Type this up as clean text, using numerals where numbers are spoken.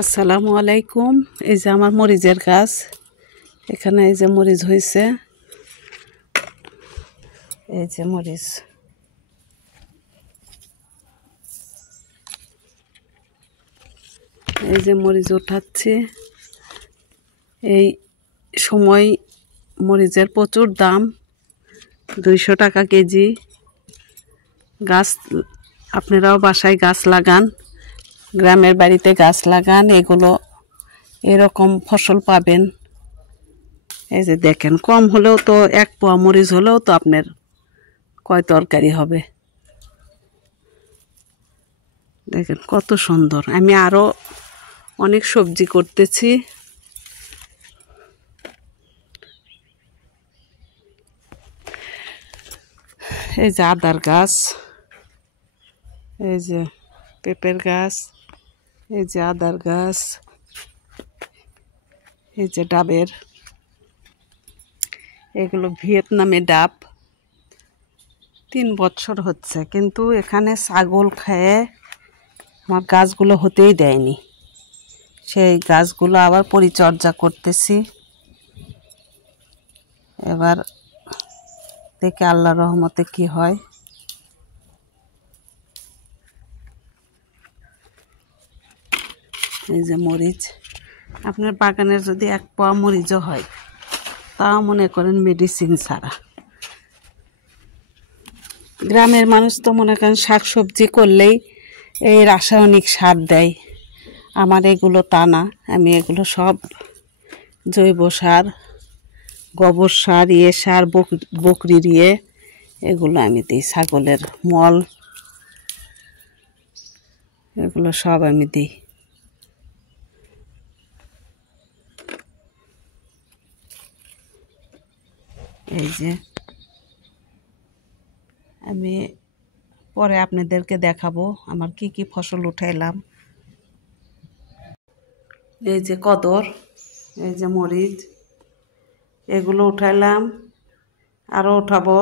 আসসালামু আলাইকুম। এই যে আমার মরিচের গাছ, এখানে এই যে মরিচ হয়েছে, এই যে মরিচ, এই যে মরিচ উঠাচ্ছি। এই সময় মরিচের প্রচুর দাম, 200 টাকা কেজি। গাছ আপনারাও বাসায় গাছ লাগান, গ্রামের বাড়িতে গাছ লাগান, এগুলো এরকম ফসল পাবেন। এই যে দেখেন, কম হলেও তো 1 পোয়া মরিচ হলেও তো আপনার কয় তরকারি হবে। দেখেন কত সুন্দর। আমি আরো অনেক সবজি করতেছি। এই যে আদার গাছ, এই যে পেঁপের গাছ, এই যে আদার গাছ, এই যে ডাবের, এগুলো ভিয়েতনামে ডাব। 3 বছর হচ্ছে, কিন্তু এখানে ছাগল খেয়ে আমার গাছগুলো হতেই দেয়নি। সেই গাছগুলো আবার পরিচর্যা করতেছি। এবার দেখে আল্লাহর রহমতে কি হয়। এই যে মরিচ, আপনার বাগানের যদি 1 পোয়া মরিচও হয়, তাও মনে করেন মেডিসিন ছাড়া। গ্রামের মানুষ তো মনে করেন শাকসবজি করলেই এই রাসায়নিক সার দেয়। আমার এগুলো তা না, আমি এগুলো সব জৈব সার, গোবর সার, সার, বকরির এগুলো আমি দিই। ছাগলের মল, এগুলো সব আমি দিই। এই যে আমি পরে আপনাদেরকে দেখাবো আমার কি কি ফসল উঠাইলাম। এই যে কদর, এই যে মরিচ, এগুলো উঠাইলাম, আরও উঠাবো।